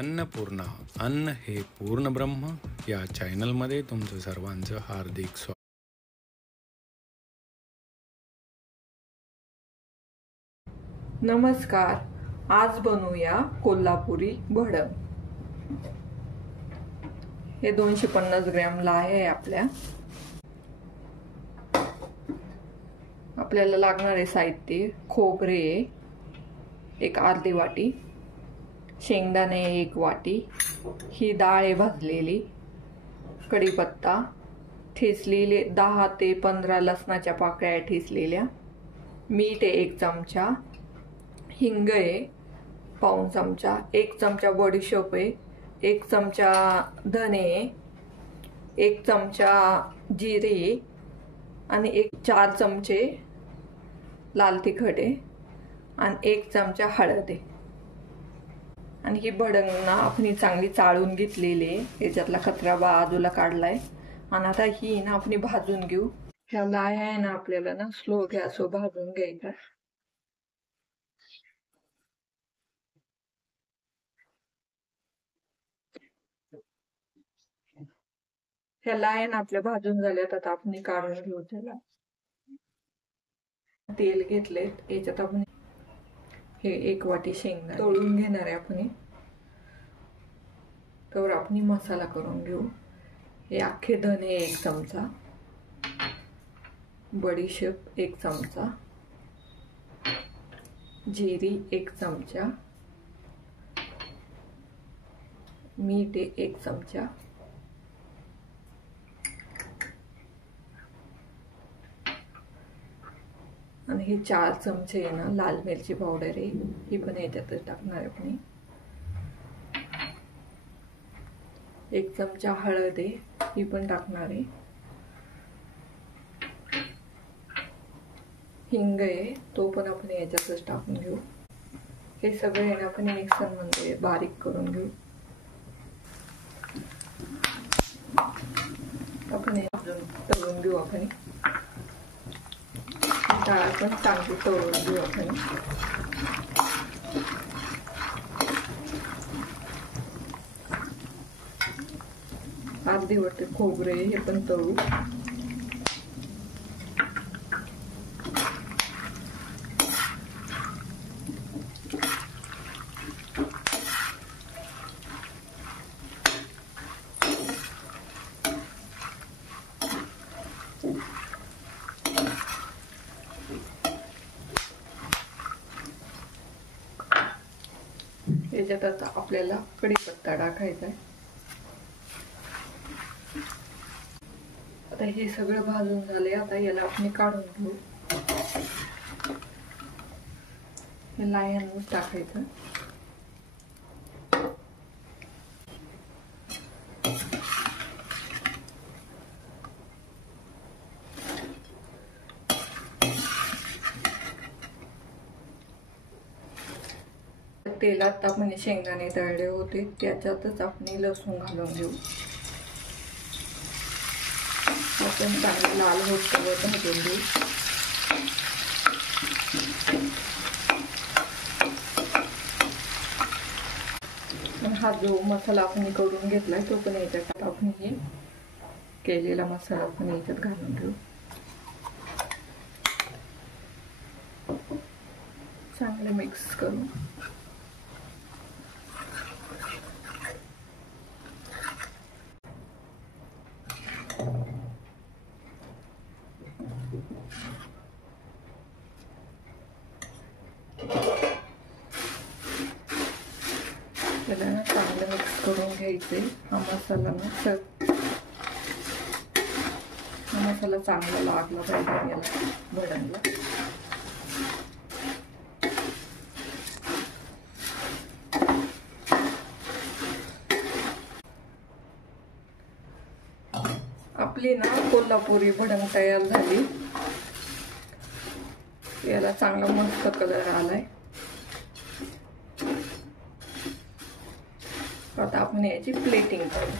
अन्नपूर्णा, अन्न हे पूर्ण ब्रह्म या चॅनलमध्ये तुमचं सर्वांचं हार्दिक स्वागत. नमस्कार. आज बनवूया कोल्हापुरी भडंग. हे 250 ग्रॅम लाह्या आहे आपल्याला लागणारे साहित्य: खोबरे एक अर्धी वाटी, शेंगदाणे 1 वाटी, ही डाळ आहे भाजलेली, कढीपत्ता, ठेचलेले 10 ते 15 लसणाच्या पाकळ्या ठेचलेल्या, मीठ 1 चमचा, हिंग आहे पाऊण चमचा, 1 चमचा बडीशेप आहे, 1 चमचा धने, 1 चमचा जिरे आणि 4 चमचे लाल तिखट आहे आणि 1 चमचा हळद आहे. आणि ही भडंग ना आपण चांगली चाळून घेतलेली आहे, याच्यातला कचरा बाजूला काढलाय. आणि आता ही ना आपण भाजून घेऊ. ह्या लाह्या आहे ना आपल्याला ना स्लो गॅसवर भाजून घ्यायच्या. ह्या लाह्या ना आपल्या भाजून झाल्यात. आता आपण काढून घेऊ. त्याला तेल घेतले, याच्यात आपण हे 1 वाटी शेंगदाणे तळून घेणार आहे आपण. तर आपण मसाला करून घेऊ. हे अख्खे धने 1 चमचा, बडीशेप 1 चमचा, जिरी 1 चमचा, मीठ 1 चमचा, आणि हे 4 चमचे आहे ना लाल मिरची पावडर आहे, ही पण याच्यातच टाकणार आहे आपण. 1 चमचा हळद आहे, ही पण टाकणार आहे. हिंग आहे, तो पण आपण याच्यातच टाकून घेऊ. हे सगळे आहे ना आपण मिक्सर मध्ये बारीक करून घेऊ. आपण हे तळून घेऊ. आपण डाळ पण चांगली तळून घेऊ. आपण अर्धी वाटी खोबरे हे पण तळू. याच्यात आता आपल्याला कढीपत्ता टाकायचा आहे. आता हे सगळं भाजून झाले. आता याला आपण काढून घेऊ. हे लाह्यांवर टाकायचं. तेलात आपण शेंगदाणे तळले होते, त्याच्यातच आपण लसूण घालून घेऊ. आपण चांगलं लाल होत भाजून घेऊ. हा जो मसाला आपण करून घेतलाय तो पण याच्यात आपण हे केलेला मसाला आपण याच्यात घालून घेऊ. चांगले मिक्स करू. त्याला ना चांगलं मिक्स करून घ्यायचे. हा मसाला चांगला लागला पाहिजे याला भडंगला. आपली ना कोल्हापुरी भडंग तयार झाली. याला चांगला मस्त कलर आलाय. आता आपण याची प्लेटिंग करू.